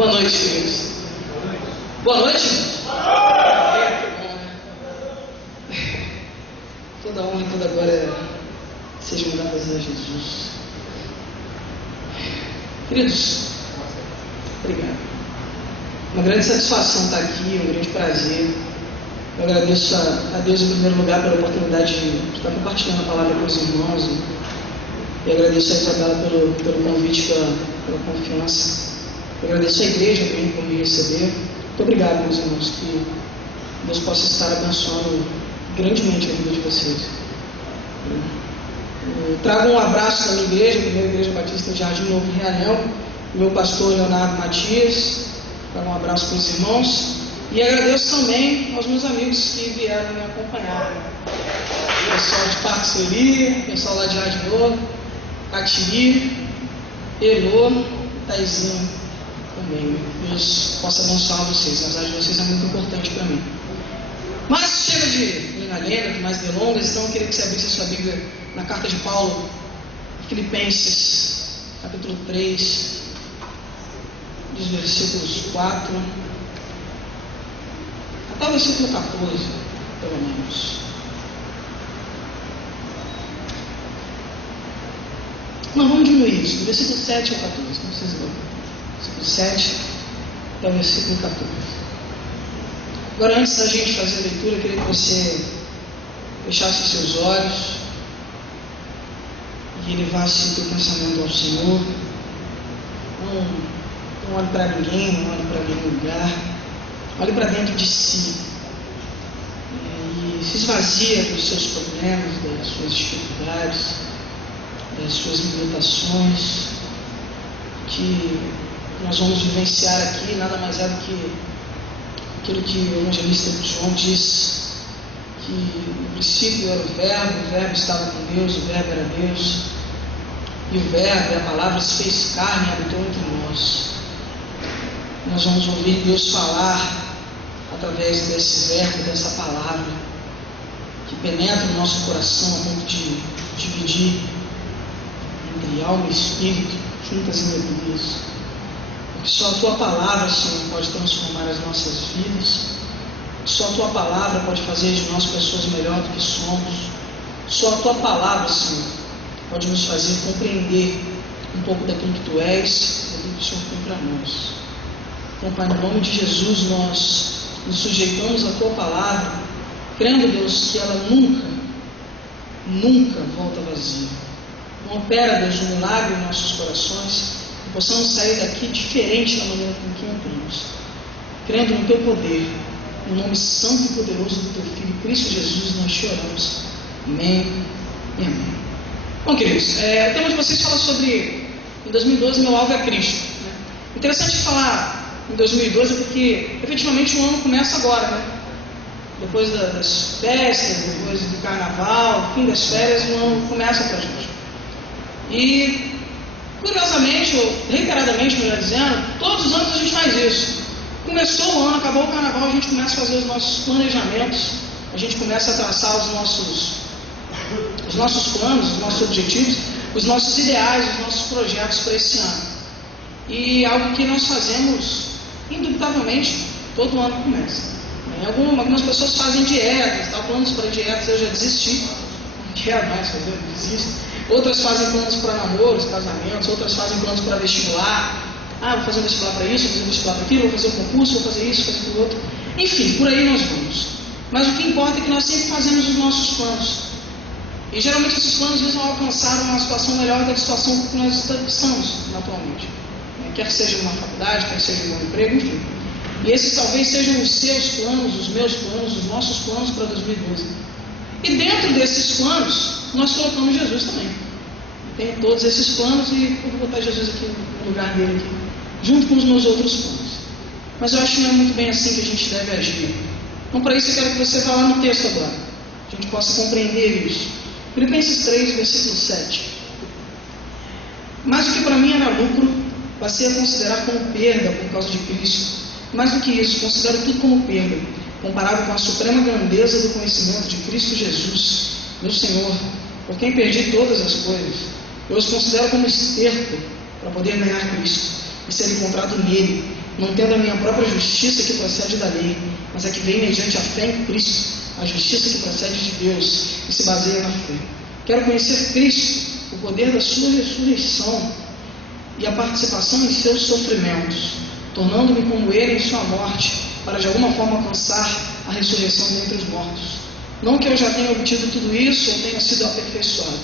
Boa noite, queridos. Boa noite. Toda honra e toda glória sejam dadas a Jesus. Queridos, obrigado. Uma grande satisfação estar aqui, um grande prazer. Eu agradeço a Deus em primeiro lugar pela oportunidade de estar compartilhando a palavra com os irmãos. E agradeço a Isabela pelo convite, pela confiança. Eu agradeço a igreja também por me receber. Muito obrigado, meus irmãos, que Deus possa estar abençoando grandemente a vida de vocês. Eu trago um abraço da minha igreja, a primeira igreja batista de Jardim Novo em Realengo, meu pastor Leonardo Matias. Trago um abraço para os irmãos. E agradeço também aos meus amigos que vieram me acompanhar. O pessoal de Parque Seri, o pessoal lá de Jardim Novo, Catiri, Elô, Taizinho também. Deus possa abençoar vocês. A amizade de vocês é muito importante para mim. Mas chega de lenga-lenga, de mais delongas, então eu queria que você abrisse a sua Bíblia na carta de Paulo, Filipenses, capítulo 3, dos versículos 4 até o versículo 14, pelo menos. Não, vamos diminuir isso, do versículo 7 ao 14, não precisa não. Versículo 7 até o versículo 14. Agora, antes da gente fazer a leitura, eu queria que você fechasse os seus olhos e elevasse o teu pensamento ao Senhor. Não olhe para ninguém, não olhe para nenhum lugar. Olhe para dentro de si e se esvazia dos seus problemas, das suas dificuldades, das suas limitações, que nós vamos vivenciar aqui. Nada mais é do que aquilo que o evangelista João diz, que no princípio era o verbo estava com Deus, o verbo era Deus, e o verbo, a palavra, se fez carne e habitou entre nós. Nós vamos ouvir Deus falar através desse verbo, dessa palavra, que penetra no nosso coração a ponto de dividir entre alma e espírito, juntas e medidas. Porque só a Tua palavra, Senhor, pode transformar as nossas vidas. Só a Tua palavra pode fazer de nós pessoas melhores do que somos. Só a Tua palavra, Senhor, pode nos fazer compreender um pouco daquilo que Tu és, daquilo que o Senhor tem para nós. Então, Pai, no nome de Jesus, nós nos sujeitamos à Tua palavra, crendo, Deus, que ela nunca volta vazia. Não opera, Deus, um milagre em nossos corações, que possamos sair daqui diferente da maneira com que entramos, crendo no Teu poder, no nome santo e poderoso do Teu Filho, Cristo Jesus, nós te oramos. Amém e amém. Bom, queridos, o tema de vocês fala sobre, em 2012, meu alvo é Cristo. Interessante falar em 2012 porque, efetivamente, o ano começa agora, né? Depois das festas, depois do carnaval, fim das férias, o ano começa para a gente. E, curiosamente, ou reiteradamente, melhor dizendo, todos os anos a gente faz isso. Começou o ano, acabou o carnaval, a gente começa a fazer os nossos planejamentos, a gente começa a traçar os nossos planos, os nossos objetivos, os nossos ideais, os nossos projetos para esse ano. E algo que nós fazemos, indubitavelmente, todo ano começa. Algumas pessoas fazem dietas, planos para dietas, eu já desisti, não quero mais fazer, eu desisto. Outras fazem planos para namoros, casamentos, outras fazem planos para vestibular. Vou fazer um vestibular para isso, vou fazer um vestibular para aquilo, vou fazer um concurso, vou fazer isso, vou fazer aquilo outro. Enfim, por aí nós vamos. Mas o que importa é que nós sempre fazemos os nossos planos. E geralmente esses planos visam alcançar uma situação melhor da situação que nós estamos atualmente. Quer seja uma faculdade, quer seja um emprego, enfim. E esses talvez sejam os seus planos, os meus planos, os nossos planos para 2012. E dentro desses planos, nós colocamos Jesus também. Tem todos esses planos e eu vou botar Jesus aqui no lugar dele, aqui, junto com os meus outros planos. Mas eu acho que não é muito bem assim que a gente deve agir. Então, para isso, eu quero que você vá lá no texto agora, que a gente possa compreender isso. Filipenses 3, versículo 7. Mas o que para mim era lucro, passei a considerar como perda por causa de Cristo. Mais do que isso, considero tudo como perda, comparado com a suprema grandeza do conhecimento de Cristo Jesus, meu Senhor, por quem perdi todas as coisas. Eu os considero como esterco para poder ganhar Cristo e ser encontrado nele, não tendo a minha própria justiça que procede da lei, mas a que vem mediante a fé em Cristo, a justiça que procede de Deus e se baseia na fé. Quero conhecer Cristo, o poder da sua ressurreição e a participação em seus sofrimentos, tornando-me como ele em sua morte, para de alguma forma alcançar a ressurreição dentre os mortos. Não que eu já tenha obtido tudo isso ou tenha sido aperfeiçoado,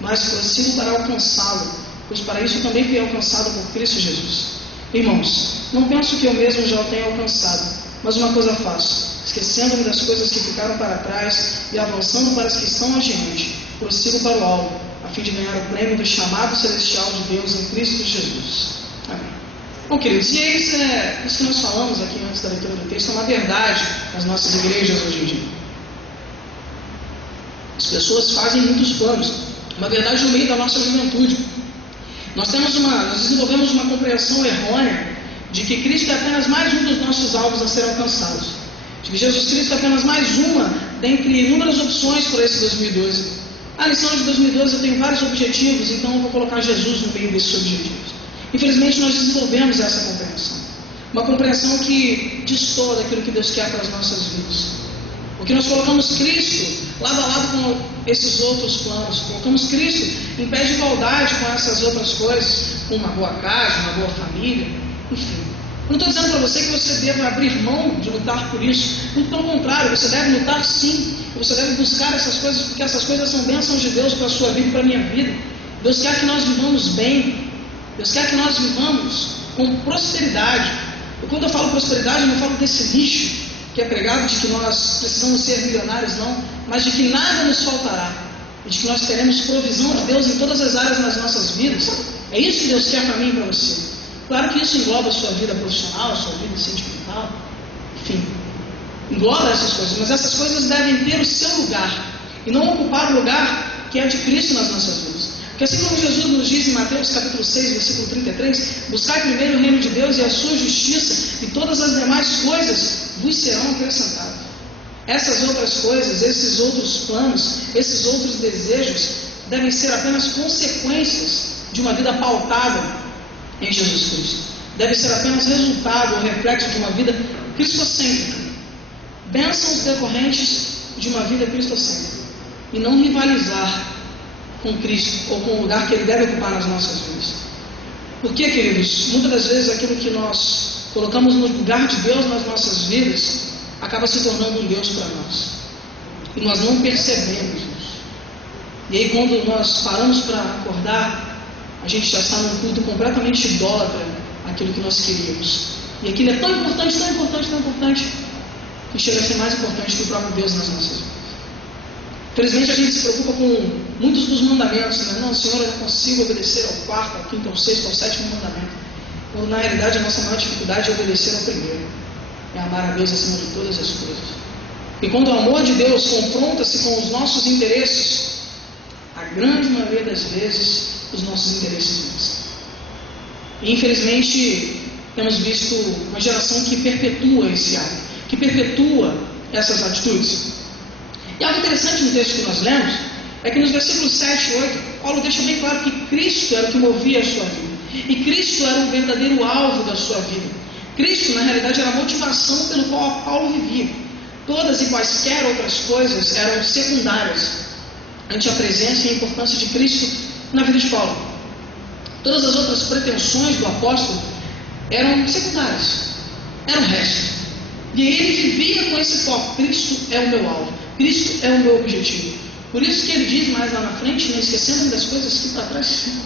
mas prossigo para alcançá-lo, pois para isso também fui alcançado por Cristo Jesus. Irmãos, não penso que eu mesmo já o tenha alcançado, mas uma coisa faço, esquecendo-me das coisas que ficaram para trás e avançando para as que estão adiante, prossigo para o alvo, a fim de ganhar o prêmio do chamado celestial de Deus em Cristo Jesus. Amém. Bom, queridos, e isso que nós falamos aqui antes da leitura do texto é uma verdade nas nossas igrejas hoje em dia. As pessoas fazem muitos planos, uma verdade no meio da nossa juventude. Nós desenvolvemos uma compreensão errônea de que Cristo é apenas mais um dos nossos alvos a serem alcançados, de que Jesus Cristo é apenas mais uma dentre inúmeras opções para esse 2012. A lição de 2012 eu tenho vários objetivos, então eu vou colocar Jesus no meio desses objetivos. Infelizmente nós desenvolvemos essa compreensão, uma compreensão que destoa daquilo que Deus quer para as nossas vidas, porque nós colocamos Cristo lado a lado com esses outros planos, colocamos Cristo em pé de igualdade com essas outras coisas, com uma boa casa, uma boa família, enfim. Eu não estou dizendo para você que você deva abrir mão de lutar por isso, muito pelo contrário, você deve lutar sim, você deve buscar essas coisas, porque essas coisas são bênçãos de Deus para a sua vida e para a minha vida. Deus quer que nós vivamos bem, Deus quer que nós vivamos com prosperidade. E quando eu falo prosperidade, eu não falo desse lixo que é pregado de que nós precisamos ser milionários, não, mas de que nada nos faltará, e de que nós teremos provisão de Deus em todas as áreas das nossas vidas. É isso que Deus quer para mim e para você. Claro que isso engloba a sua vida profissional, a sua vida sentimental, enfim, engloba essas coisas, mas essas coisas devem ter o seu lugar, e não ocupar o lugar que é de Cristo nas nossas vidas. Porque assim como Jesus nos diz em Mateus capítulo 6, versículo 33, buscai primeiro o reino de Deus e a sua justiça, e todas as demais coisas vos serão acrescentadas. Essas outras coisas, esses outros planos, esses outros desejos, devem ser apenas consequências de uma vida pautada em Jesus Cristo. Deve ser apenas resultado ou reflexo de uma vida cristocêntrica. Bênçãos decorrentes de uma vida cristocêntrica. E não rivalizar com Cristo ou com o lugar que Ele deve ocupar nas nossas vidas. Porque, queridos, muitas das vezes aquilo que nós colocamos no lugar de Deus nas nossas vidas acaba se tornando um Deus para nós. E nós não percebemos isso. E aí quando nós paramos para acordar, a gente já está num culto completamente idólatra àquilo que nós queríamos. E aquilo é tão importante, tão importante, tão importante, que chega a ser mais importante que o próprio Deus nas nossas vidas. Felizmente a gente se preocupa com muitos dos mandamentos, né? Não, Senhor, eu não consigo obedecer ao quarto, ao quinto, ao sexto, ao sétimo mandamento. Quando na realidade a nossa maior dificuldade é obedecer ao primeiro, é amar a Deus acima de todas as coisas. E quando o amor de Deus confronta-se com os nossos interesses, a grande maioria das vezes os nossos interesses vencem. E infelizmente temos visto uma geração que perpetua esse hábito, que perpetua essas atitudes. E algo interessante no texto que nós lemos é que nos versículos 7 e 8, Paulo deixa bem claro que Cristo era o que movia a sua vida. E Cristo era o verdadeiro alvo da sua vida. Cristo, na realidade, era a motivação pelo qual Paulo vivia. Todas e quaisquer outras coisas eram secundárias ante a presença e a importância de Cristo na vida de Paulo. Todas as outras pretensões do apóstolo eram secundárias, eram o resto. E ele vivia com esse foco: Cristo é o meu alvo, Cristo é o meu objetivo. Por isso que ele diz mais lá na frente: não esquecendo das coisas que para trás ficam,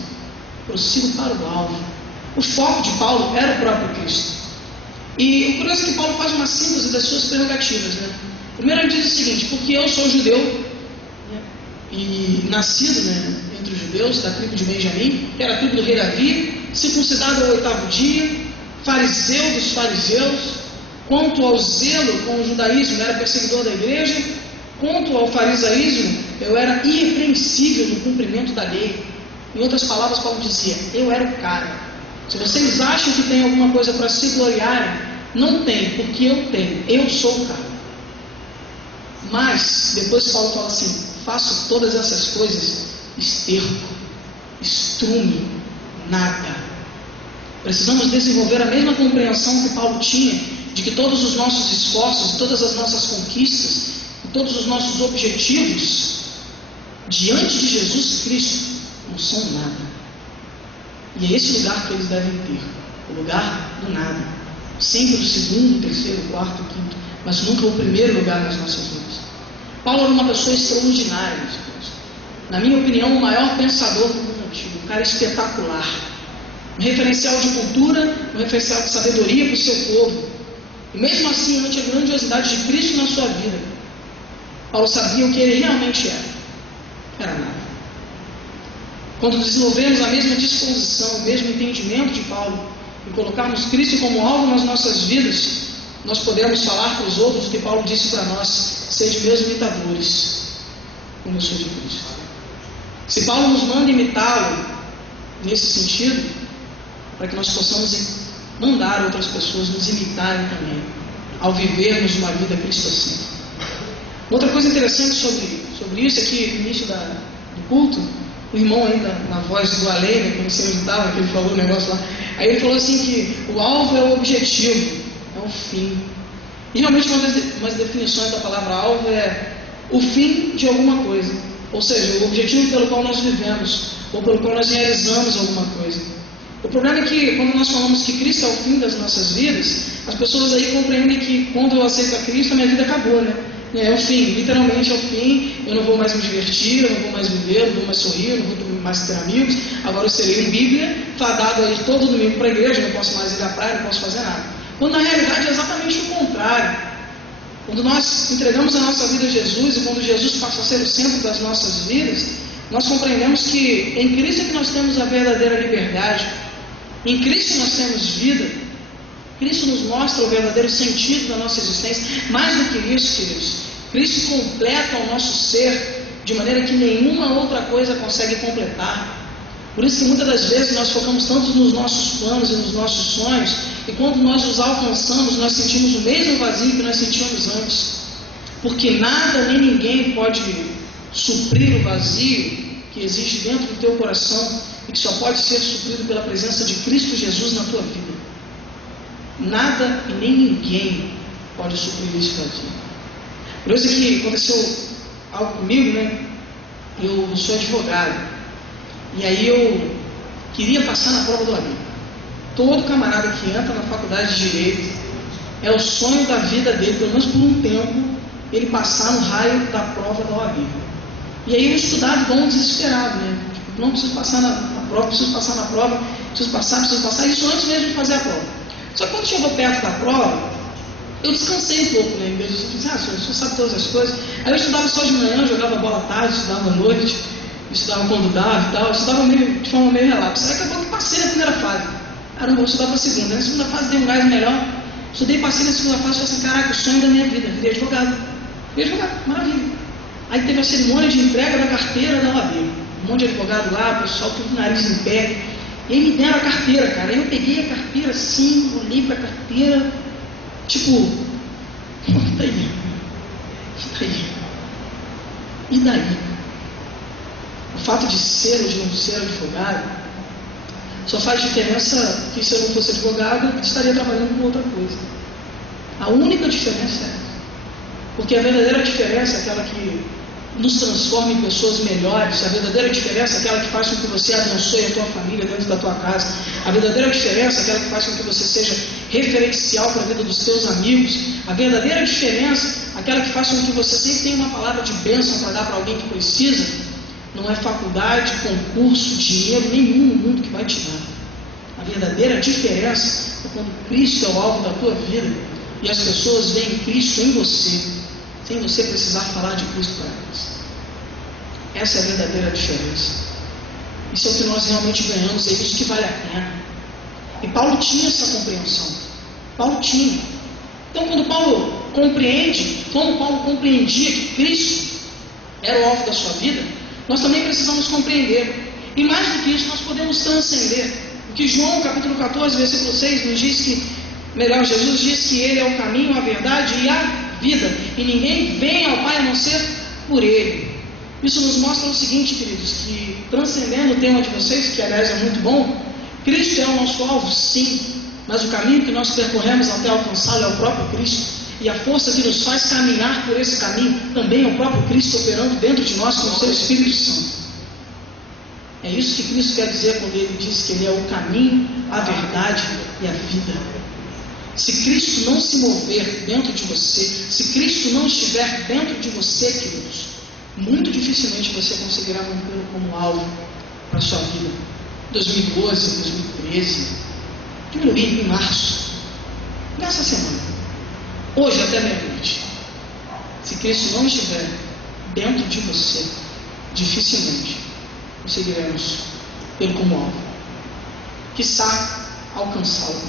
prossigo para o alvo. O foco de Paulo era o próprio Cristo. E o curioso é que Paulo faz uma síntese das suas prerrogativas, né? Primeiro ele diz o seguinte: porque eu sou judeu, né, e nascido, né, entre os judeus, da tribo de Benjamim, que era a tribo do rei Davi, circuncidado ao 8º dia, fariseu dos fariseus. Quanto ao zelo com o judaísmo, eu era perseguidor da igreja. Quanto ao farisaísmo, eu era irrepreensível no cumprimento da lei. Em outras palavras, Paulo dizia: eu era o cara. Se vocês acham que tem alguma coisa para se gloriarem, não tem, porque eu tenho. Eu sou o cara. Mas, depois Paulo fala assim: faço todas essas coisas esterco, estrume, nada. Precisamos desenvolver a mesma compreensão que Paulo tinha, de que todos os nossos esforços, todas as nossas conquistas, todos os nossos objetivos, diante de Jesus Cristo, não são nada. E é esse lugar que eles devem ter, o lugar do nada. Sempre o segundo, terceiro, quarto, quinto, mas nunca o primeiro lugar nas nossas vidas. Paulo era uma pessoa extraordinária, meus irmãos. Na minha opinião, o maior pensador do mundo antigo, um cara espetacular. Um referencial de cultura, um referencial de sabedoria para o seu povo. E mesmo assim, ante a grandiosidade de Cristo na sua vida, Paulo sabia o que ele realmente era. Era nada. Quando desenvolvemos a mesma disposição, o mesmo entendimento de Paulo, e colocarmos Cristo como alvo nas nossas vidas, nós podemos falar para os outros o que Paulo disse para nós: sede meus imitadores, como eu sou de Cristo. Se Paulo nos manda imitá-lo nesse sentido, para que nós possamos mandar outras pessoas nos imitarem também, ao vivermos uma vida cristocêntrica. Outra coisa interessante sobre isso é que no início do culto, o irmão ainda na voz do além, né, quando você estava, que ele falou o negócio lá, aí ele falou assim que o alvo é o objetivo, é o fim. E realmente uma das definições da palavra alvo é o fim de alguma coisa, ou seja, o objetivo pelo qual nós vivemos, ou pelo qual nós realizamos alguma coisa. O problema é que quando nós falamos que Cristo é o fim das nossas vidas, as pessoas aí compreendem que quando eu aceito a Cristo, a minha vida acabou, né? É o fim, literalmente é o fim, eu não vou mais me divertir, eu não vou mais viver, eu não vou mais sorrir, eu não vou mais ter amigos, agora eu serei um Bíblia, fadado aí todo domingo para a igreja, não posso mais ir à praia, não posso fazer nada. Quando na realidade é exatamente o contrário. Quando nós entregamos a nossa vida a Jesus, e quando Jesus passa a ser o centro das nossas vidas, nós compreendemos que em Cristo é que nós temos a verdadeira liberdade, em Cristo nós temos vida. Cristo nos mostra o verdadeiro sentido da nossa existência. Mais do que isso, queridos, Cristo completa o nosso ser de maneira que nenhuma outra coisa consegue completar. Por isso que muitas das vezes nós focamos tanto nos nossos planos e nos nossos sonhos, e quando nós os alcançamos, nós sentimos o mesmo vazio que nós sentíamos antes. Porque nada nem ninguém pode suprir o vazio que existe dentro do teu coração e que só pode ser suprido pela presença de Cristo Jesus na tua vida. Nada e nem ninguém pode suprir isso vazio. Por isso que aconteceu algo comigo, né? Eu sou advogado. E aí eu queria passar na prova do OAB. Todo camarada que entra na faculdade de Direito, é o sonho da vida dele, pelo menos por um tempo, ele passar no raio da prova da OAB. E aí eu estudava igual um desesperado, né? Tipo, não preciso passar na prova, preciso passar na prova, preciso passar, isso antes mesmo de fazer a prova. Só que quando chegou perto da prova, eu descansei um pouco, né? Eu disse, senhor, o senhor sabe todas as coisas. Aí eu estudava só de manhã, jogava bola à tarde, estudava à noite, estudava quando dava e tal, eu estudava de forma meio relapsa. Aí acabou que passei na primeira fase. Caramba, vou estudar para a segunda. Aí na segunda fase dei um gás melhor, estudei, passei na segunda fase e falei assim, caraca, o sonho da minha vida, virei advogado. Virei advogado, maravilha. Aí teve a cerimônia de entrega da carteira da OAB. Um monte de advogado lá, o pessoal tudo nariz em pé. E aí me deram a carteira, cara. Aí eu peguei a carteira assim, olhei para a carteira, tipo, e daí? E daí? O fato de ser ou de não ser advogado só faz diferença que se eu não fosse advogado, eu estaria trabalhando com outra coisa. A única diferença é essa. Porque a verdadeira diferença é aquela que nos transforma em pessoas melhores. A verdadeira diferença é aquela que faz com que você abençoe a tua família dentro da tua casa. A verdadeira diferença é aquela que faz com que você seja referencial para a vida dos teus amigos. A verdadeira diferença é aquela que faz com que você sempre tenha uma palavra de bênção para dar para alguém que precisa. Não é faculdade, concurso, dinheiro nenhum no mundo que vai te dar. A verdadeira diferença é quando Cristo é o alvo da tua vida e as pessoas veem Cristo em você, sem você precisar falar de Cristo para elas. Essa é a verdadeira diferença. Isso é o que nós realmente ganhamos, é isso que vale a pena. E Paulo tinha essa compreensão. Paulo tinha. Então, quando Paulo compreende, como Paulo compreendia que Cristo era o alvo da sua vida, nós também precisamos compreender. E mais do que isso, nós podemos transcender. O que João, capítulo 14, versículo 6, nos diz que, Jesus diz que Ele é o caminho, a verdade e a vida, e ninguém vem ao Pai a não ser por Ele. Isso nos mostra o seguinte, queridos, que transcendendo o tema de vocês, que aliás é muito bom, Cristo é o nosso alvo, sim, mas o caminho que nós percorremos até alcançá-lo é o próprio Cristo. E a força que nos faz caminhar por esse caminho também é o próprio Cristo operando dentro de nós com o seu Espírito Santo. É isso que Cristo quer dizer quando Ele diz que Ele é o caminho, a verdade e a vida. Se Cristo não se mover dentro de você, se Cristo não estiver dentro de você, queridos, muito dificilmente você conseguirá mantê-lo como alvo para a sua vida. 2012, 2013, diminuir em março, nessa semana, hoje até meia-noite. Se Cristo não estiver dentro de você, dificilmente conseguiremos tê-lo como alvo. Quiçá alcançá-lo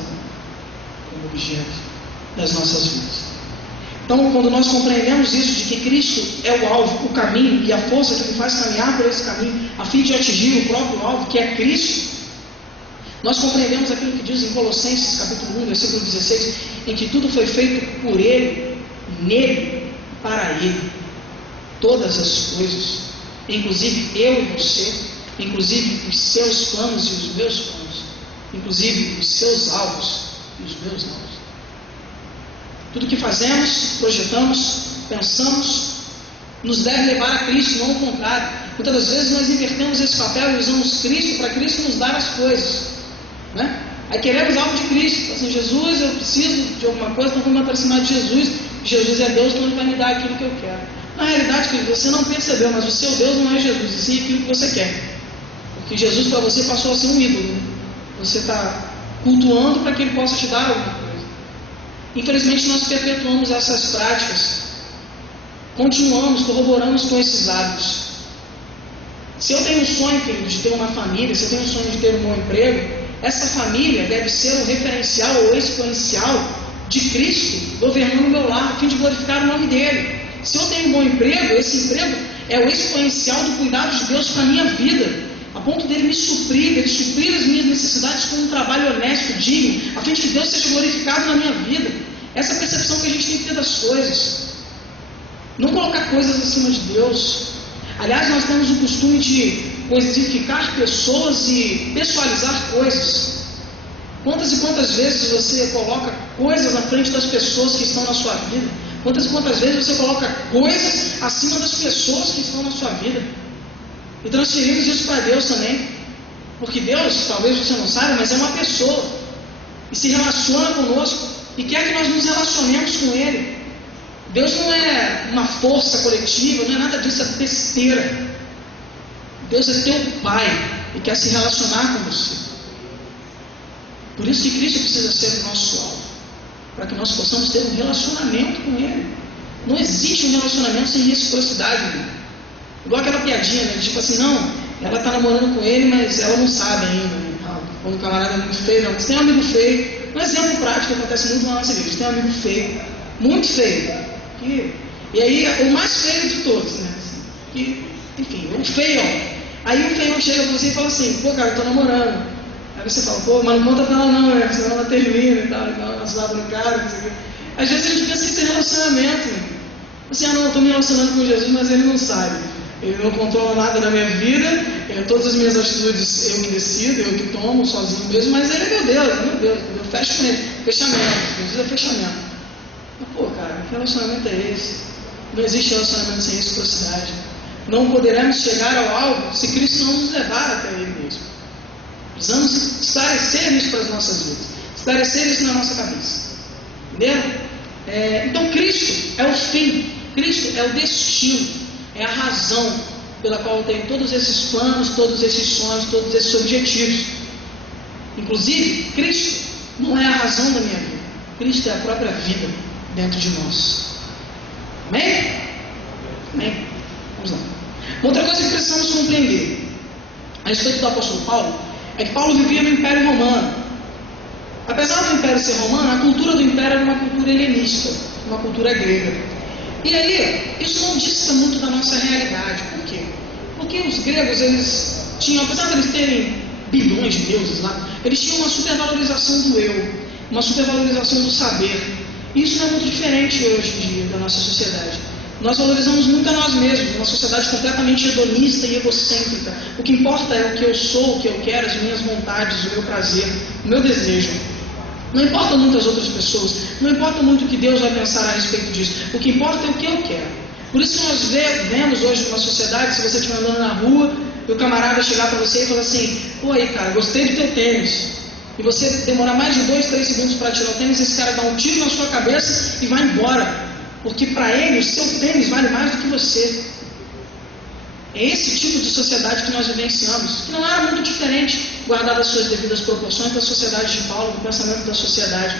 como objeto das nossas vidas. Então, quando nós compreendemos isso, de que Cristo é o alvo, o caminho e a força que nos faz caminhar por esse caminho, a fim de atingir o próprio alvo, que é Cristo, nós compreendemos aquilo que diz em Colossenses, capítulo 1, versículo 16, em que tudo foi feito por Ele, nele, para Ele. Todas as coisas, inclusive eu e você, inclusive os seus planos e os meus planos, inclusive os seus alvos e os meus alvos. Tudo que fazemos, projetamos, pensamos, nos deve levar a Cristo, não ao contrário. Muitas das vezes nós invertemos esse papel e usamos Cristo para Cristo nos dar as coisas, né? Aí queremos algo de Cristo, assim, Jesus, eu preciso de alguma coisa, então vou me aproximar de Jesus. Jesus é Deus, então Ele vai me dar aquilo que eu quero. Na realidade, querido, você não percebeu, mas o seu Deus não é Jesus, e sim aquilo que você quer. Porque Jesus para você passou a ser um ídolo, né? Você está cultuando para que Ele possa te dar alguma coisa. Infelizmente nós perpetuamos essas práticas, continuamos, corroboramos com esses hábitos. Se eu tenho um sonho, querido, de ter uma família, se eu tenho um sonho de ter um bom emprego, essa família deve ser o referencial ou exponencial de Cristo governando o meu lar, a fim de glorificar o nome dele. Se eu tenho um bom emprego, esse emprego é o exponencial do cuidado de Deus para a minha vida, a ponto dele me suprir, dele suprir as minhas necessidades com um trabalho honesto, digno, a fim de que Deus seja glorificado na minha vida. Essa é a percepção que a gente tem que ter das coisas. Não colocar coisas acima de Deus. Aliás, nós temos o costume de coisificar pessoas e pessoalizar coisas. Quantas e quantas vezes você coloca coisas na frente das pessoas que estão na sua vida? Quantas e quantas vezes você coloca coisas acima das pessoas que estão na sua vida? E transferimos isso para Deus também. Porque Deus, talvez você não saiba, mas é uma pessoa. E se relaciona conosco. E quer que nós nos relacionemos com Ele. Deus não é uma força coletiva, não é nada disso, é besteira. Deus é teu Pai e quer se relacionar com você. Por isso que Cristo precisa ser o nosso alvo, para que nós possamos ter um relacionamento com Ele. Não existe um relacionamento sem reciprocidade, né? Igual aquela piadinha, né? Tipo assim, não, ela está namorando com ele, mas ela não sabe ainda, né? Quando o camarada é muito feio, não, você tem um amigo feio. Um exemplo prático que acontece muito na nossa igreja. Você tem um amigo feio, muito feio. E aí, o mais feio de todos, né? Enfim, o feião. Aí o feião chega pra você e fala assim, pô, cara, eu tô namorando. Aí você fala, pô, mas não conta pra ela não, né? Senão ela termina e tal, ela zoada no cara, não sei o quê. Às vezes a gente pensa que isso é relacionamento, né? Assim, ah não, eu tô me relacionando com Jesus, mas ele não sabe. Ele não controla nada da minha vida, todas as minhas atitudes eu me decido, eu que tomo sozinho mesmo, mas ele é meu Deus, eu fecho com ele. Fechamento, Jesus é fechamento. Mas, pô, cara, que relacionamento é esse? Não existe relacionamento sem reciprocidade. Não poderemos chegar ao alvo se Cristo não nos levar até Ele mesmo. Precisamos esclarecer isso para as nossas vidas, esclarecer isso na nossa cabeça. Entendeu? Então Cristo é o fim, Cristo é o destino, é a razão pela qual eu tenho todos esses planos, todos esses sonhos, todos esses objetivos. Inclusive, Cristo não é a razão da minha vida, Cristo é a própria vida dentro de nós. Amém? Amém? Vamos lá. Outra coisa que precisamos compreender a respeito do apóstolo Paulo é que Paulo vivia no Império Romano. Apesar do Império ser romano, a cultura do Império era uma cultura helenista, uma cultura grega. E aí, isso não dista muito da nossa realidade. Por quê? Porque os gregos, eles tinham, apesar de eles terem bilhões de deuses lá, eles tinham uma supervalorização do eu, uma supervalorização do saber. E isso não é muito diferente hoje em dia da nossa sociedade. Nós valorizamos muito a nós mesmos, uma sociedade completamente hedonista e egocêntrica. O que importa é o que eu sou, o que eu quero, as minhas vontades, o meu prazer, o meu desejo. Não importa muito as outras pessoas, não importa muito o que Deus vai pensar a respeito disso. O que importa é o que eu quero. Por isso que nós vemos hoje numa sociedade, se você estiver andando na rua, e o camarada chegar para você e falar assim: pô aí cara, gostei do teu tênis. E você demorar mais de 2, 3 segundos para tirar o tênis, esse cara dá um tiro na sua cabeça e vai embora. Porque para ele o seu tênis vale mais do que você. É esse tipo de sociedade que nós vivenciamos, que não era muito diferente, guardado as suas devidas proporções, da sociedade de Paulo, do pensamento da sociedade.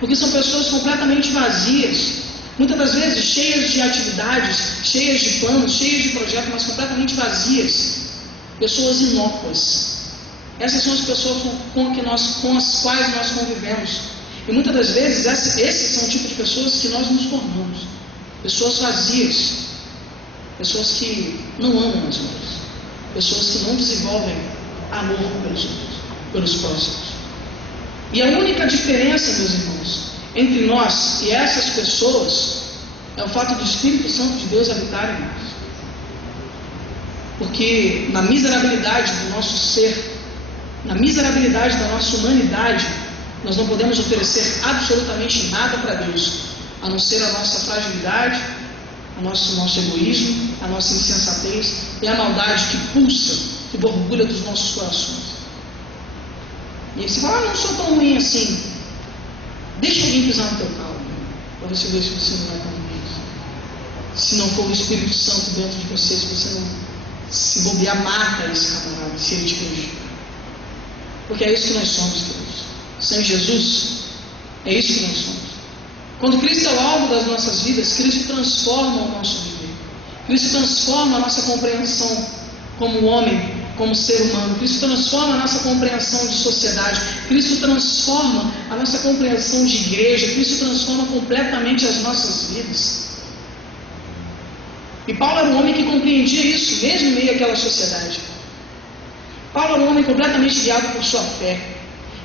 Porque são pessoas completamente vazias, muitas das vezes cheias de atividades, cheias de planos, cheias de projetos, mas completamente vazias. Pessoas inócuas. Essas são as pessoas com as quais nós convivemos. E muitas das vezes esses são o tipo de pessoas que nós nos tornamos. Pessoas vazias. Pessoas que não amam as outras. Pessoas que não desenvolvem amor pelos outros, pelos próximos. E a única diferença, meus irmãos, entre nós e essas pessoas é o fato do Espírito Santo de Deus habitar em nós. Porque na miserabilidade do nosso ser, na miserabilidade da nossa humanidade, nós não podemos oferecer absolutamente nada para Deus, a não ser a nossa fragilidade, o nosso egoísmo, a nossa insensatez e a maldade que pulsa, que borbulha dos nossos corações. E aí você fala: não sou tão ruim assim. Deixa alguém pisar no teu carro, para você ver se você não é tão ruim. Se não for o Espírito Santo dentro de você, se você não se bobear, mata esse camarada, se ele te prejudicar. Porque é isso que nós somos, queridos. Sem Jesus, é isso que nós somos. Quando Cristo é o alvo das nossas vidas, Cristo transforma o nosso viver. Cristo transforma a nossa compreensão como homem, como ser humano. Cristo transforma a nossa compreensão de sociedade. Cristo transforma a nossa compreensão de igreja. Cristo transforma completamente as nossas vidas. E Paulo era um homem que compreendia isso, mesmo em meio àquela sociedade. Paulo era um homem completamente guiado por sua fé.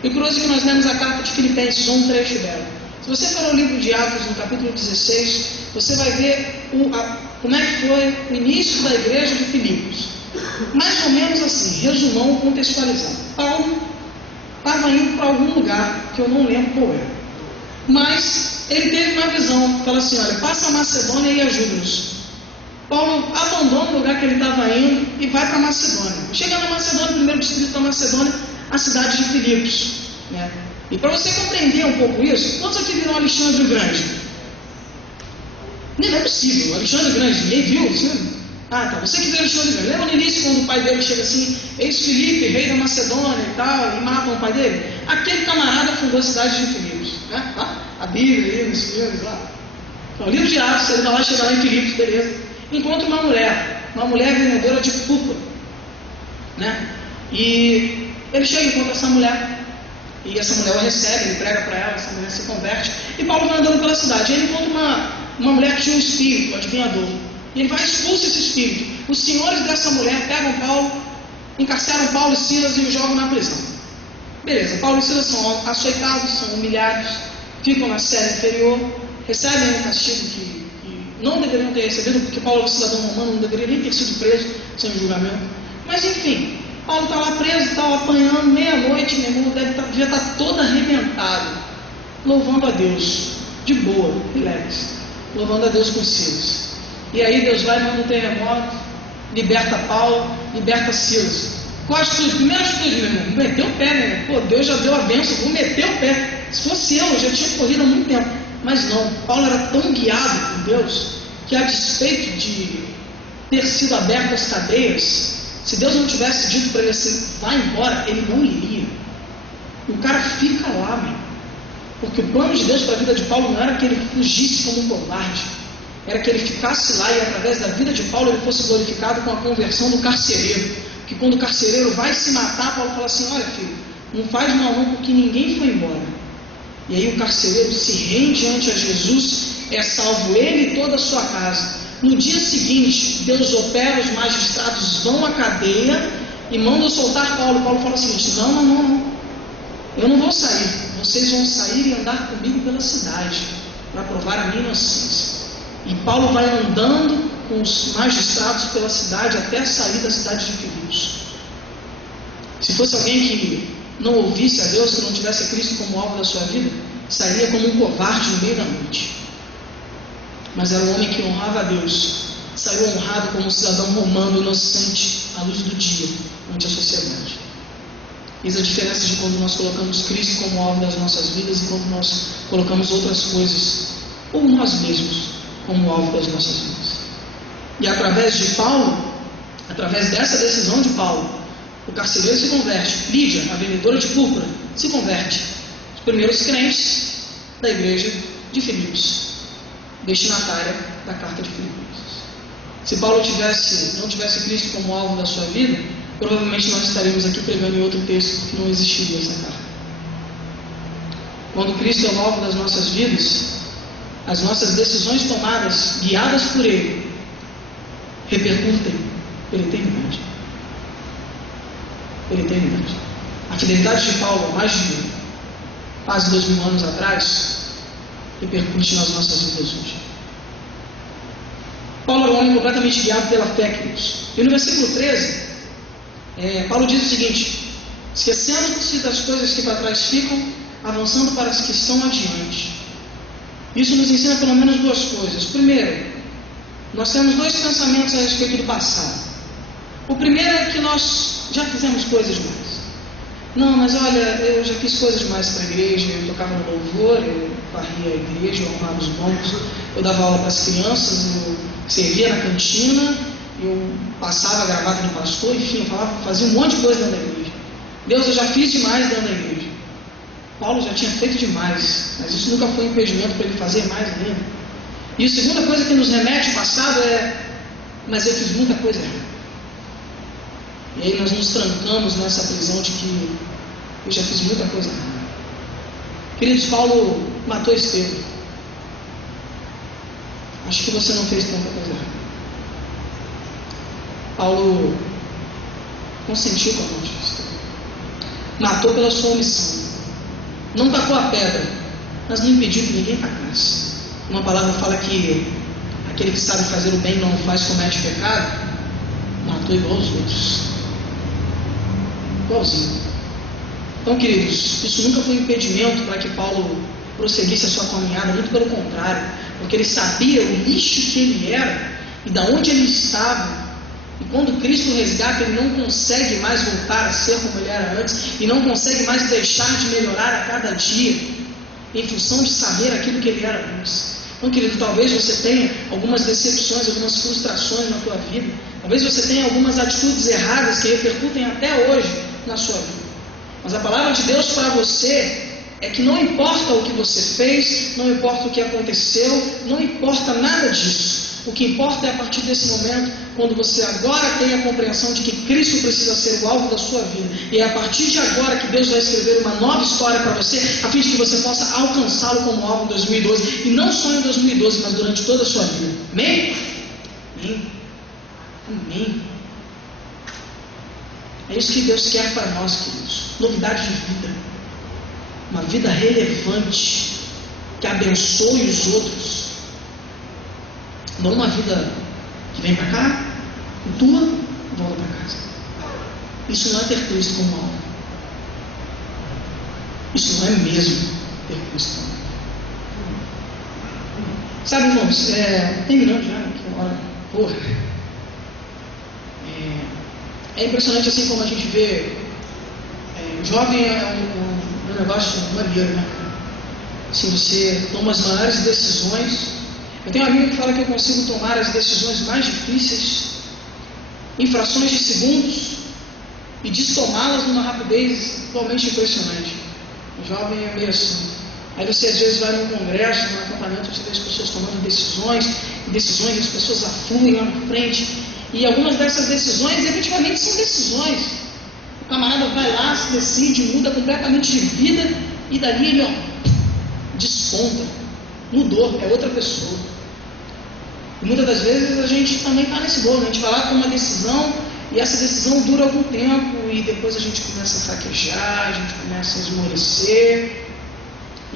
E o curioso é que nós lemos a carta de Filipenses, um trecho dela. Se você for ao livro de Atos, no capítulo 16, você vai ver como é que foi o início da igreja de Filipos. Mais ou menos assim, resumão contextualizado. Paulo estava indo para algum lugar, que eu não lembro qual era. Mas ele teve uma visão, fala assim: olha, passa a Macedônia e ajuda-nos. Paulo abandona o lugar que ele estava indo e vai para a Macedônia. Chega na Macedônia, o primeiro distrito da Macedônia, a cidade de Filipos, né? E para você compreender um pouco isso, quantos aqui viram Alexandre o Grande? Não é possível, Alexandre o Grande, ninguém viu isso, né? Ah, tá, você que viu Alexandre o Grande. Lembra no início quando o pai dele chega assim: eis Filipe, rei da Macedônia e tal, e matam o pai dele? Aquele camarada fundou a cidade de Filipos, né? A Bíblia ali, nos filmes lá. Então, o livro de Atos, ele vai lá, chega lá em Filipos, beleza. Encontra uma mulher vendedora de púrpura, né? E ele chega e encontra essa mulher, e essa mulher o recebe, ele prega para ela, essa mulher se converte, e Paulo vai andando pela cidade, e ele encontra uma mulher que tinha um espírito, adivinhador, e ele vai e expulsa esse espírito. Os senhores dessa mulher pegam Paulo, encarceram Paulo e Silas e o jogam na prisão. Beleza, Paulo e Silas são açoitados, são humilhados, ficam na cela inferior, recebem um castigo que não deveriam ter recebido, porque Paulo é cidadão romano, não deveria nem ter sido preso sem julgamento. Mas enfim, Paulo está lá preso, está apanhando, meia-noite, meu irmão, devia estar todo arrebentado, louvando a Deus, de boa, relax, louvando a Deus com Silas. E aí Deus vai e manda um terremoto, liberta Paulo, liberta Silas. Qual a atitude? Primeira atitude, meu irmão, meter o pé, né? Pô, Deus já deu a bênção, vou meter o pé. Se fosse eu já tinha corrido há muito tempo. Mas não, Paulo era tão guiado por Deus, que a despeito de ter sido abertas as cadeias, se Deus não tivesse dito para ele assim: vai embora, ele não iria. O cara fica lá, meu. Porque o plano de Deus para a vida de Paulo não era que ele fugisse como um covarde, era que ele ficasse lá e através da vida de Paulo ele fosse glorificado com a conversão do carcereiro. Que quando o carcereiro vai se matar, Paulo fala assim: olha filho, não faz mal não, porque ninguém foi embora. E aí o carcereiro se rende ante a Jesus, é salvo ele e toda a sua casa. No dia seguinte, Deus opera, os magistrados vão à cadeia e mandam soltar Paulo. Paulo fala o seguinte: não, eu não vou sair, vocês vão sair e andar comigo pela cidade, para provar a minha inocência. E Paulo vai andando com os magistrados pela cidade até sair da cidade de Filipos. Se fosse alguém que não ouvisse a Deus, que não tivesse Cristo como alvo da sua vida, sairia como um covarde no meio da noite. Mas era um homem que honrava a Deus, saiu honrado como um cidadão romano inocente à luz do dia ante a sociedade. Eis a diferença de quando nós colocamos Cristo como alvo das nossas vidas e quando nós colocamos outras coisas, ou nós mesmos, como alvo das nossas vidas. E através de Paulo, através dessa decisão de Paulo, o carcereiro se converte, Lídia, a vendedora de púrpura, se converte. Os primeiros crentes da igreja de Filipos, destinatária da carta de Filipos. Se Paulo não tivesse Cristo como alvo da sua vida, provavelmente nós estaríamos aqui pregando em outro texto que não existiria essa carta. Quando Cristo é o alvo das nossas vidas, as nossas decisões tomadas, guiadas por Ele, repercutem pela eternidade. Pela eternidade. A fidelidade de Paulo, há mais de quase 2000 anos atrás, repercute nas nossas vidas hoje. Paulo é um homem completamente guiado pela fé, queridos. E no versículo 13, Paulo diz o seguinte: esquecendo-se das coisas que para trás ficam, avançando para as que estão adiante. Isso nos ensina pelo menos duas coisas. Primeiro, nós temos dois pensamentos a respeito do passado. O primeiro é que nós já fizemos coisas demais. Não, mas olha, eu já fiz coisas demais para a igreja. Eu tocava no louvor, eu varria a igreja, eu arrumava os bancos, eu dava aula para as crianças, eu servia na cantina, eu passava a gravata do pastor, enfim, eu fazia um monte de coisa dentro da igreja. Deus, eu já fiz demais dentro da igreja. Paulo já tinha feito demais, mas isso nunca foi um impedimento para ele fazer mais ainda. E a segunda coisa que nos remete ao passado mas eu fiz muita coisa errada. E aí nós nos trancamos nessa prisão de que eu já fiz muita coisa errada. Queridos, Paulo matou Estevão. Acho que você não fez tanta coisa errada. Paulo consentiu com a morte de Estevão. Matou pela sua omissão. Não tacou a pedra, mas não impediu que ninguém tacasse. Uma palavra fala que aquele que sabe fazer o bem não faz, comete pecado. Matou igual aos outros. Igualzinho. Então, queridos, isso nunca foi um impedimento para que Paulo prosseguisse a sua caminhada, muito pelo contrário, porque ele sabia o lixo que ele era e da onde ele estava. E quando Cristo o resgata, ele não consegue mais voltar a ser como ele era antes e não consegue mais deixar de melhorar a cada dia em função de saber aquilo que ele era antes. Então, querido, talvez você tenha algumas decepções, algumas frustrações na tua vida. Talvez você tenha algumas atitudes erradas que repercutem até hoje na sua vida. Mas a palavra de Deus para você é que não importa o que você fez, não importa o que aconteceu, não importa nada disso. O que importa é a partir desse momento, quando você agora tem a compreensão de que Cristo precisa ser o alvo da sua vida. E é a partir de agora que Deus vai escrever uma nova história para você, a fim de que você possa alcançá-lo como alvo em 2012. E não só em 2012, mas durante toda a sua vida. Amém? Amém. Amém. É isso que Deus quer para nós, queridos. Novidade de vida. Uma vida relevante, que abençoe os outros. Não uma vida que vem para cá, tua, volta para casa. Isso não é ter Cristo como alvo. Isso não é mesmo ter Cristo como alvo. Sabe, irmãos, terminando já, que hora porra. É impressionante assim como a gente vê. Jovem é um negócio maneiro, né? Assim, você toma as maiores decisões. Eu tenho um amigo que fala que eu consigo tomar as decisões mais difíceis em frações de segundos e destomá-las numa rapidez totalmente impressionante. O jovem é meio assim. Aí você às vezes vai num congresso, num acampamento, você vê as pessoas tomando decisões, e as pessoas afluem lá na frente. E algumas dessas decisões efetivamente são decisões. O camarada vai lá, se decide, muda completamente de vida e dali ele desponta, mudou, é outra pessoa. E muitas das vezes a gente também está nesse bolo, a gente vai lá com uma decisão e essa decisão dura algum tempo e depois a gente começa a fraquejar, a gente começa a esmorecer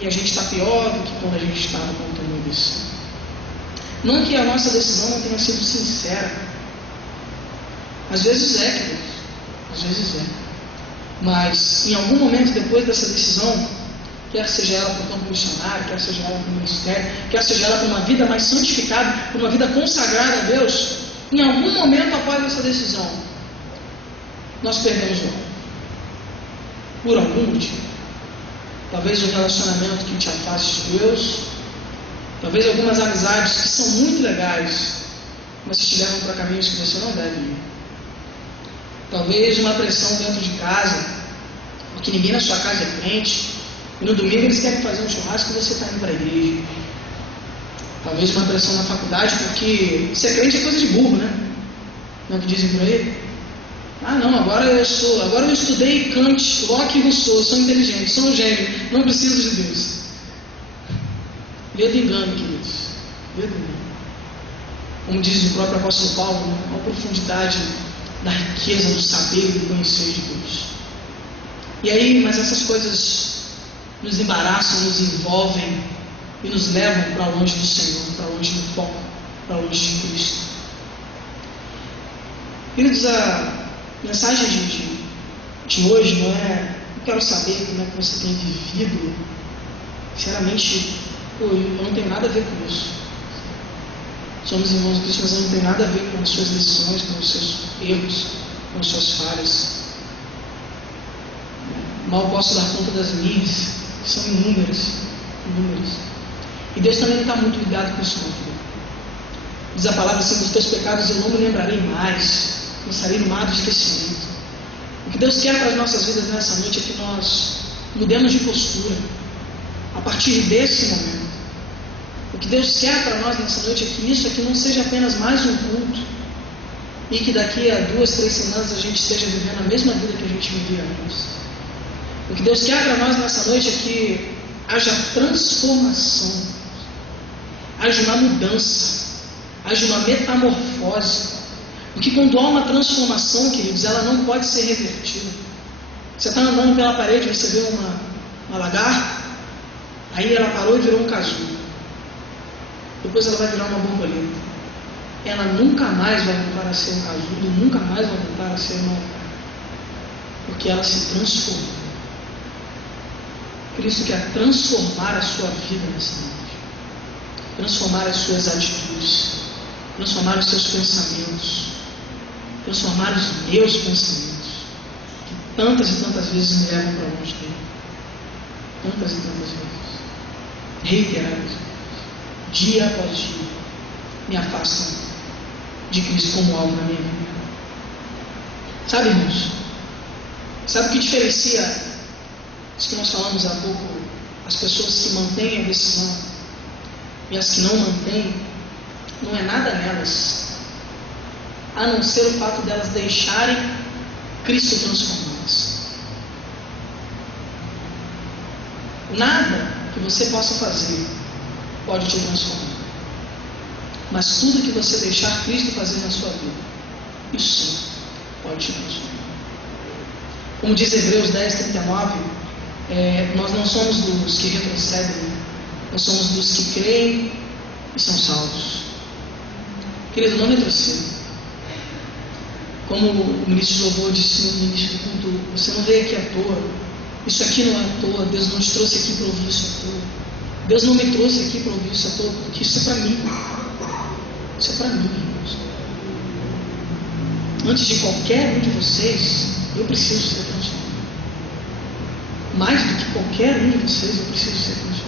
e a gente está pior do que quando a gente estava contando isso. Não que a nossa decisão não tenha sido sincera. Às vezes é, queridos. Às vezes é. Mas em algum momento depois dessa decisão, quer seja ela para o campo missionário, quer seja ela para o ministério, quer seja ela para uma vida mais santificada, para uma vida consagrada a Deus, em algum momento após essa decisão, nós perdemos o alvo. Por algum motivo. Talvez um relacionamento que te afaste de Deus, talvez algumas amizades que são muito legais, mas que te levam para caminhos que você não deve ir. Talvez uma pressão dentro de casa, porque ninguém na sua casa é crente, e no domingo eles querem fazer um churrasco e você está indo para a igreja. Talvez uma pressão na faculdade, porque ser crente é coisa de burro, né? Não é o que dizem por aí? Ah não, agora eu estudei Kant, Locke e Rousseau, eu sou inteligente, sou um gênio, não preciso de Deus. Ledo engano, queridos. Ledo engano. Como diz o próprio apóstolo Paulo, né? A profundidade da riqueza, do saber e do conhecer de Deus. E aí, mas essas coisas nos embaraçam, nos envolvem e nos levam para longe do Senhor, para longe do foco, para longe de Cristo. Queridos, a mensagem de hoje não é, eu quero saber como é que você tem vivido. Sinceramente, eu não tenho nada a ver com isso. Somos irmãos de Cristo, mas eu não tenho nada a ver com as suas decisões, com os seus erros, com as suas falhas. Mal posso dar conta das minhas, que são inúmeras. E Deus também não está muito ligado com isso, não, filho. Diz a palavra assim: dos teus pecados eu não me lembrarei mais, lançarei no mar do esquecimento. O que Deus quer para as nossas vidas nessa noite é que nós mudemos de postura a partir desse momento. O que Deus quer para nós nessa noite é que isso aqui não seja apenas mais um culto e que daqui a 2, 3 semanas a gente esteja vivendo a mesma vida que a gente vivia antes. O que Deus quer para nós nessa noite é que haja transformação, haja uma mudança, haja uma metamorfose. Porque quando há uma transformação, queridos, ela não pode ser revertida. Você está andando pela parede, você vê uma lagarta, aí ela parou e virou um casulo. Depois ela vai virar uma borboleta. Ela nunca mais vai voltar a ser um casulo, nunca mais vai voltar a ser uma lagarta. Porque ela se transformou. Cristo quer transformar a sua vida nessa noite. Transformar as suas atitudes. Transformar os seus pensamentos. Transformar os meus pensamentos. Que tantas e tantas vezes me levam para longe dele. Tantas e tantas vezes. Reiteradas. Dia após dia. Me afastam de Cristo como algo na minha vida. Sabe, irmãos? Sabe o que diferencia isso que nós falamos há pouco, as pessoas que mantêm a decisão e as que não mantêm? Não é nada nelas, a não ser o fato delas deixarem Cristo transformá-las. Nada que você possa fazer pode te transformar, mas tudo que você deixar Cristo fazer na sua vida, isso sim pode te transformar. Como diz Hebreus 10:39, nós não somos dos que retrocedem, nós somos dos que creem e são salvos. Querido, não retroceda. Como o ministro de louvor disse no início do culto, você não veio aqui à toa. Isso aqui não é à toa. Deus não te trouxe aqui para ouvir isso à toa. Deus não me trouxe aqui para ouvir isso à toa, porque isso é para mim. Isso é para mim, irmãos. Antes de qualquer um de vocês, eu preciso ser transformado. Mais do que qualquer um de vocês, eu preciso ser transformado.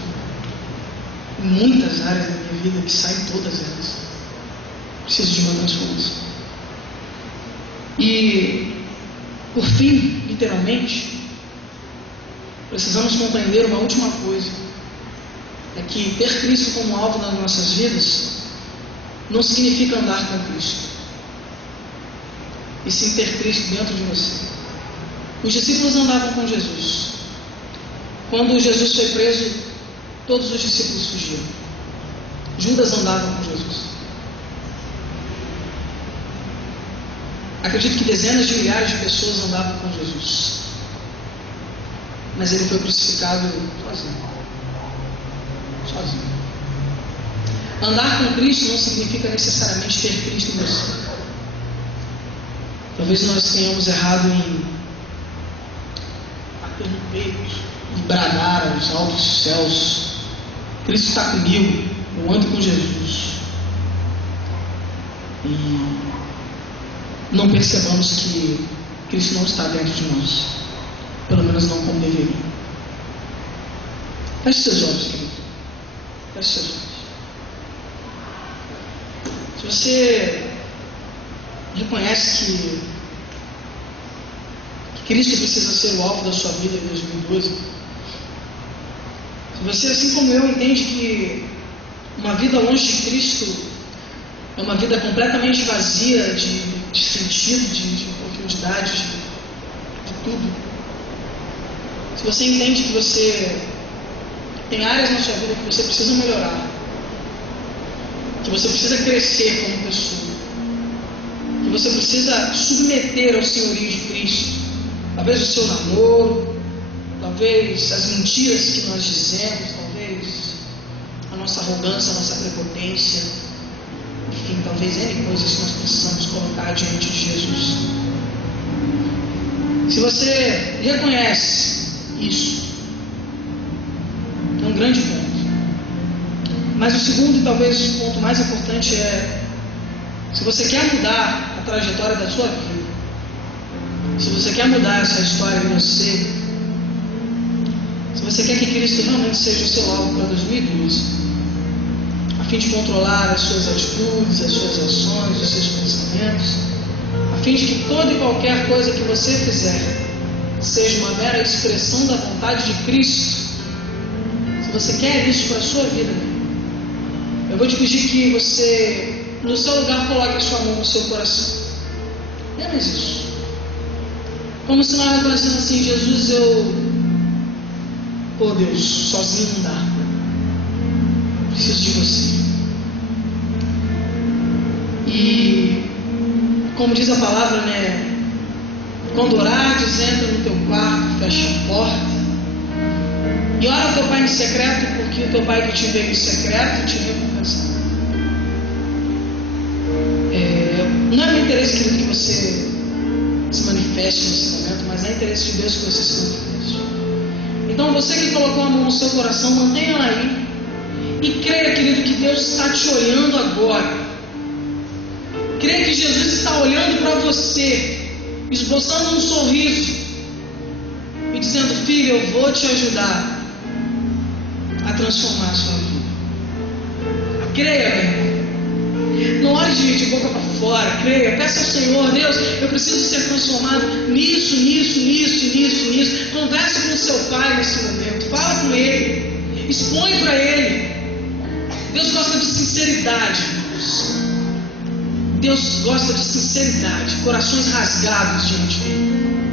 Em muitas áreas da minha vida, que saem todas elas, preciso de uma transformação. E, por fim, literalmente, precisamos compreender uma última coisa: é que ter Cristo como alvo nas nossas vidas não significa andar com Cristo, e sim ter Cristo dentro de você. Os discípulos andavam com Jesus. Quando Jesus foi preso, todos os discípulos fugiram. Judas andava com Jesus. Acredito que dezenas de milhares de pessoas andavam com Jesus, mas ele foi crucificado sozinho. Andar com Cristo não significa necessariamente ter Cristo em você. Talvez nós tenhamos errado em bater no peito e bradar aos altos céus: Cristo está comigo, eu ando com Jesus. E não percebamos que Cristo não está dentro de nós, pelo menos não como deveria. Feche seus olhos, querido. Feche seus olhos. Se você reconhece que Cristo precisa ser o alvo da sua vida em 2012, se você, assim como eu, entende que uma vida longe de Cristo é uma vida completamente vazia de sentido, de profundidade, de tudo. Se você entende que você tem áreas na sua vida que você precisa melhorar, que você precisa crescer como pessoa, que você precisa submeter ao senhorio de Cristo, talvez o seu namoro, talvez as mentiras que nós dizemos, talvez a nossa arrogância, a nossa prepotência, enfim, talvez N coisas que nós precisamos colocar diante de Jesus. Se você reconhece isso, é um grande ponto. Mas o segundo e talvez o ponto mais importante é: se você quer mudar a trajetória da sua vida, se você quer mudar essa história de você, se você quer que Cristo realmente seja o seu alvo para 2012, a fim de controlar as suas atitudes, as suas ações, os seus pensamentos, a fim de que toda e qualquer coisa que você fizer seja uma mera expressão da vontade de Cristo, se você quer isso para a sua vida, eu vou te pedir que você, no seu lugar, coloque a sua mão no seu coração. Apenas isso. Como se nós reconhecendo assim: Jesus, oh Deus, sozinho não dá. Preciso de você. E como diz a palavra, né? Quando orares, entra no teu quarto, fecha a porta e ora ao teu Pai em secreto, porque o teu Pai que te vê em secreto te recompensará. Não é meu interesse, querido, que você se manifeste nesse momento, mas é interesse de Deus que você se manifeste. Então, você que colocou a mão no seu coração, mantenha ela aí e creia, querido, que Deus está te olhando agora. Creia que Jesus está olhando para você, esboçando um sorriso e dizendo: filho, eu vou te ajudar a transformar a sua vida. Creia, meu irmão. Não ore de boca para fora. Creia, peça ao Senhor: Deus, eu preciso ser transformado nisso. Converse com o seu Pai nesse momento. Fala com Ele. Expõe para Ele. Deus gosta de sinceridade, irmãos. Deus gosta de sinceridade, corações rasgados diante dele.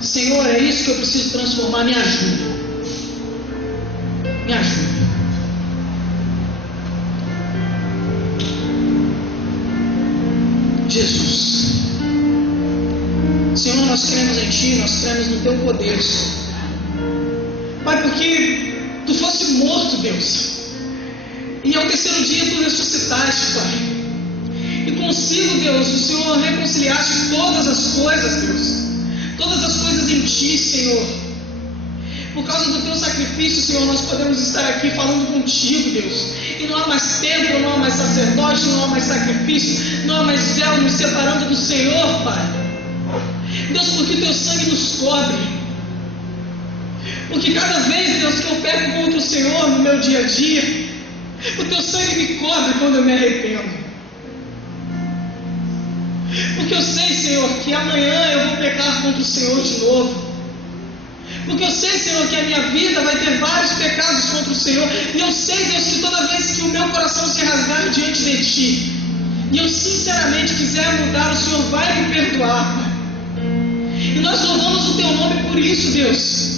Senhor, é isso que eu preciso transformar. Me ajuda. Me ajuda. Jesus, Senhor, nós cremos em Ti, nós cremos no Teu poder, Pai, porque Tu foste morto, Deus, e ao terceiro dia Tu ressuscitaste, Pai, e consigo, Deus, o Senhor reconciliaste todas as coisas, Deus, todas as coisas em Ti, Senhor. Por causa do Teu sacrifício, Senhor, nós podemos estar aqui falando contigo, Deus. E não há mais templo, não há mais sacerdote, não há mais sacrifício, não há mais véu nos separando do Senhor, Pai. Deus, porque o Teu sangue nos cobre. Porque cada vez, Deus, que eu peco contra o Senhor no meu dia a dia, o Teu sangue me cobre quando eu me arrependo. Porque eu sei, Senhor, que amanhã eu vou pecar contra o Senhor de novo. Porque eu sei, Senhor, que a minha vida vai ter vários pecados contra o Senhor. E eu sei, Deus, que toda vez que o meu coração se rasgar diante de Ti, e eu sinceramente quiser mudar, o Senhor vai me perdoar, Pai. E nós louvamos o Teu nome por isso, Deus.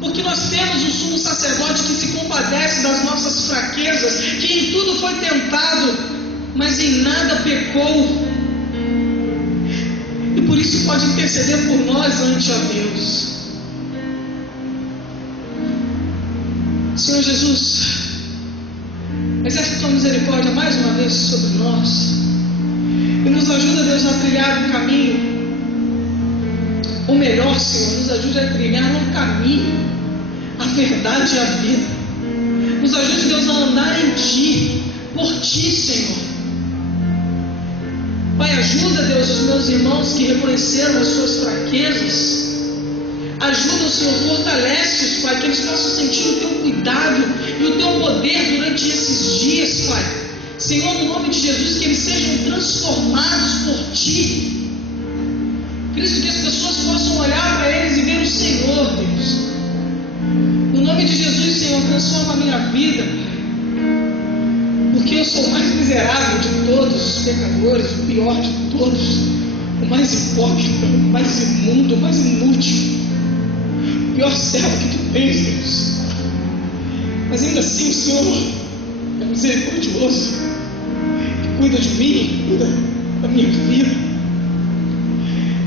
Porque nós temos um sumo sacerdote que se compadece das nossas fraquezas, que em tudo foi tentado, mas em nada pecou. E por isso pode interceder por nós ante a Deus. Senhor Jesus, Exerce a tua misericórdia mais uma vez sobre nós. E nos ajuda, Deus, a trilhar um caminho. Ou melhor, Senhor, nos ajude a trilhar um caminho, a verdade e a vida. Nos ajude, Deus, a andar em Ti, por Ti, Senhor. Pai, ajuda, Deus, os meus irmãos que reconheceram as suas fraquezas. Ajuda, Senhor, fortalece-os, Pai, que eles possam sentir o Teu cuidado e o Teu poder durante esses dias, Pai. Senhor, no nome de Jesus, que eles sejam transformados por Ti. Cristo, que as pessoas possam olhar para eles e ver o Senhor, Deus. No nome de Jesus, Senhor, transforma a minha vida, porque eu sou o mais miserável de todos os pecadores, o pior de todos, o mais hipócrita, o mais imundo, o mais inútil, o pior servo que Tu tens, Deus. Mas ainda assim o Senhor é misericordioso, que cuida de mim, cuida da minha vida.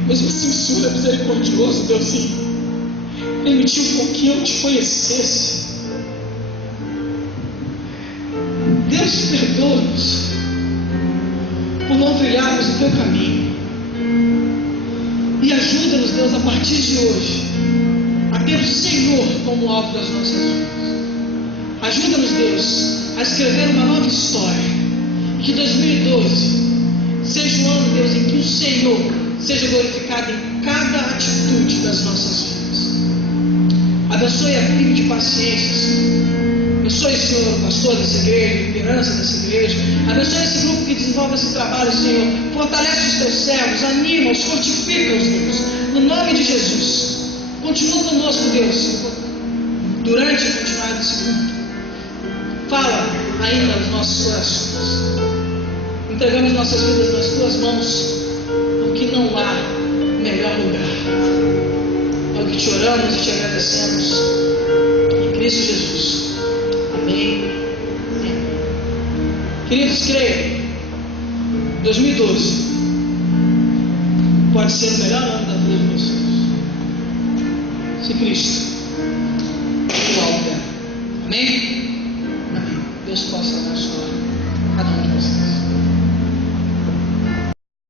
Mesmo assim o Senhor é misericordioso, Deus, sim. Permitiu que eu Te conhecesse. Deus, perdoa-nos por não trilharmos o Teu caminho. E ajuda-nos, Deus, a partir de hoje, a ter o Senhor como alvo das nossas vidas. Ajuda-nos, Deus, a escrever uma nova história. E que 2012 seja o ano, Deus, em que o Senhor seja glorificado em cada atitude das nossas vidas. Abençoe a vida de paciências. Abençoe, Senhor, o pastor dessa igreja, a liderança dessa igreja. Abençoe esse grupo que desenvolve esse trabalho, Senhor. Fortalece os Teus servos, anima-os, fortifica-os, Deus. No nome de Jesus. Continua conosco, Deus, durante a continuidade desse culto. Fala ainda aos nossos corações. Entregamos nossas vidas nas Tuas mãos, porque não há melhor lugar. É o que Te oramos e Te agradecemos. Em Cristo Jesus. Amém. Queridos, creio, 2012 pode ser o melhor ano da vida de meus filhos, se Cristo for o alvo dela. Amém?